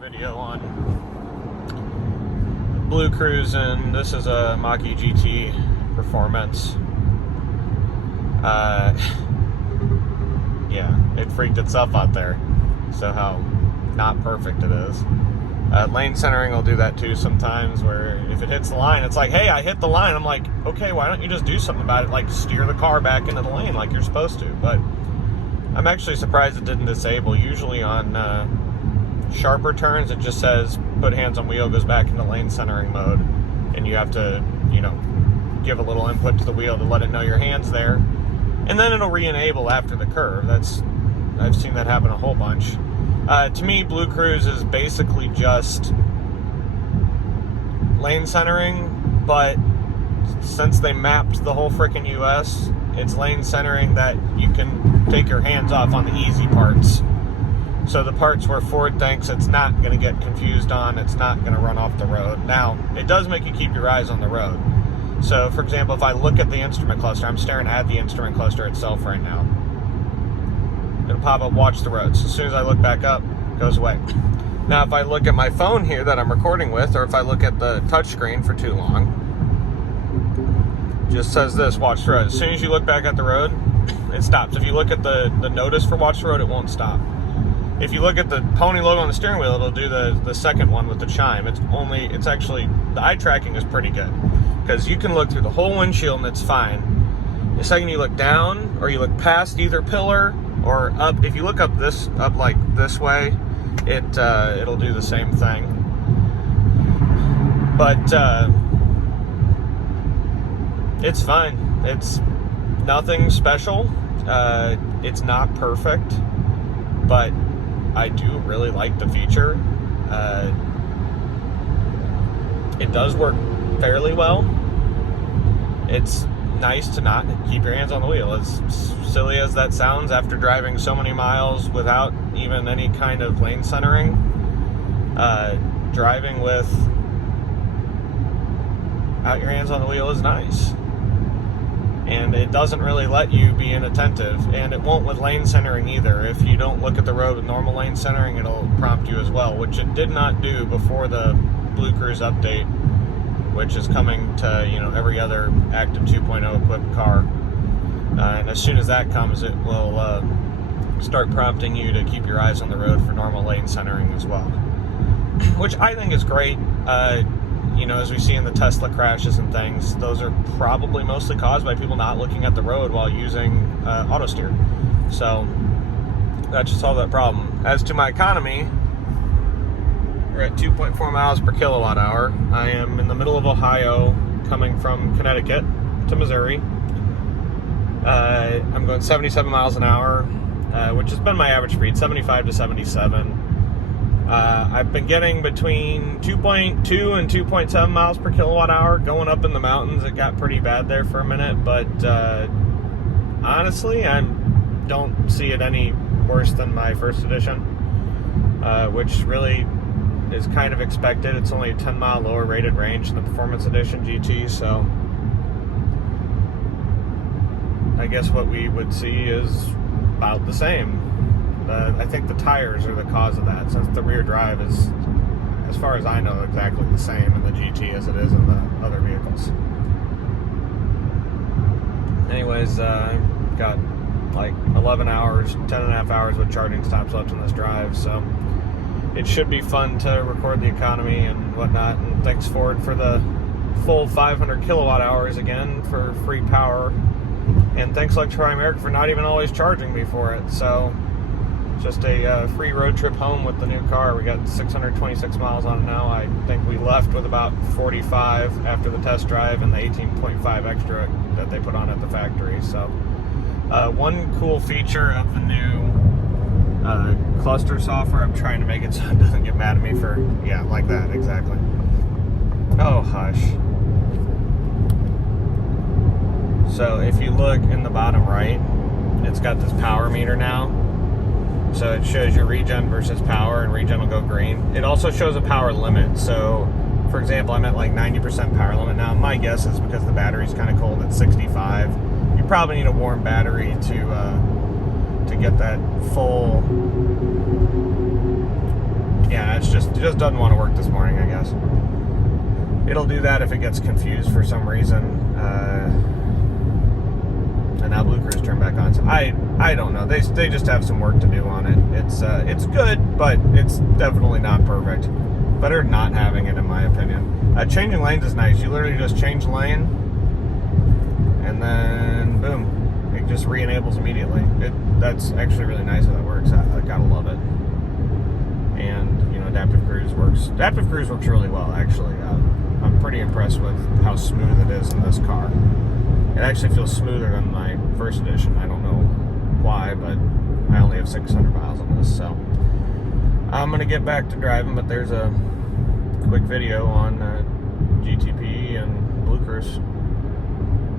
Video on BlueCruise, and this is a Mach-E GT performance. Yeah, it freaked itself out there. So how not perfect it is. Lane centering will do that too sometimes, where if it hits the line, it's like, hey, I hit the line. I'm like, okay, why don't you just do something about it? Like steer the car back into the lane like you're supposed to. But I'm actually surprised it didn't disable. Usually on sharper turns, it just says put hands on wheel, goes back into lane centering mode, and you have to, give a little input to the wheel to let it know your hand's there, and then it'll re-enable after the curve. I've seen that happen a whole bunch. To me, BlueCruise is basically just lane centering, but since they mapped the whole freaking US, it's lane centering that you can take your hands off on the easy parts. So the parts where Ford thinks it's not going to get confused on, it's not going to run off the road. Now, it does make you keep your eyes on the road. So, for example, if I look at the instrument cluster, I'm staring at the instrument cluster itself right now. It'll pop up, watch the roads. As soon as I look back up, it goes away. Now, if I look at my phone here that I'm recording with, or if I look at the touchscreen for too long, it just says this, watch the road. As soon as you look back at the road, it stops. If you look at the notice for watch the road, it won't stop. If you look at the pony logo on the steering wheel, it'll do the second one with the chime. It's actually, the eye tracking is pretty good, because you can look through the whole windshield and it's fine. The second you look down, or you look past either pillar, or up, if you look up like this way, it'll do the same thing. But it's fine. It's nothing special. It's not perfect, but I do really like the feature. It does work fairly well. It's nice to not keep your hands on the wheel. As silly as that sounds, after driving so many miles without even any kind of lane centering, driving without your hands on the wheel is nice. And it doesn't really let you be inattentive, and it won't with lane centering either. If you don't look at the road with normal lane centering, it'll prompt you as well, which it did not do before the BlueCruise update, which is coming to every other active 2.0 equipped car. And as soon as that comes, it will start prompting you to keep your eyes on the road for normal lane centering as well, which I think is great. As we see in the Tesla crashes and things, those are probably mostly caused by people not looking at the road while using auto steer. So that should solve that problem. As to my economy, we're at 2.4 miles per kilowatt hour. I am in the middle of Ohio, coming from Connecticut to Missouri. I'm going 77 miles an hour, which has been my average speed, 75 to 77. I've been getting between 2.2 and 2.7 miles per kilowatt hour. Going up in the mountains, it got pretty bad there for a minute, but honestly, I don't see it any worse than my first edition, which really is kind of expected. It's only a 10-mile lower rated range than the Performance Edition GT, so I guess what we would see is about the same. I think the tires are the cause of that, since the rear drive is, as far as I know, exactly the same in the GT as it is in the other vehicles. Anyways, got like 11 hours, 10 and a half hours with charging stops left on this drive, so it should be fun to record the economy and whatnot. And thanks Ford for the full 500 kilowatt hours again for free power, and thanks Electrify America for not even always charging me for it. So just a free road trip home with the new car. We got 626 miles on it now. I think we left with about 45 after the test drive and the 18.5 extra that they put on at the factory. So one cool feature of the new cluster software, I'm trying to make it so it doesn't get mad at me for, yeah, like that, exactly. Oh, hush. So if you look in the bottom right, it's got this power meter now. So it shows your regen versus power, and regen will go green. It also shows a power limit. So, for example, I'm at like 90% power limit now. My guess is because the battery's kind of cold at 65. You probably need a warm battery to get that full. Yeah, it's just just doesn't want to work this morning, I guess. It'll do that if it gets confused for some reason. And now BlueCruise turned back on. So I don't know. They just have some work to do on it. It's good, but it's definitely not perfect. Better not having it, in my opinion. Changing lanes is nice. You literally just change lane, and then boom, it just re-enables immediately. That's actually really nice how that works. I gotta love it. And you know, adaptive cruise works. Adaptive cruise works really well, actually. I'm pretty impressed with how smooth it is in this car. It actually feels smoother than my first edition. I don't know why, but I only have 600 miles on this, so I'm gonna get back to driving. But there's a quick video on GTP and BlueCruise.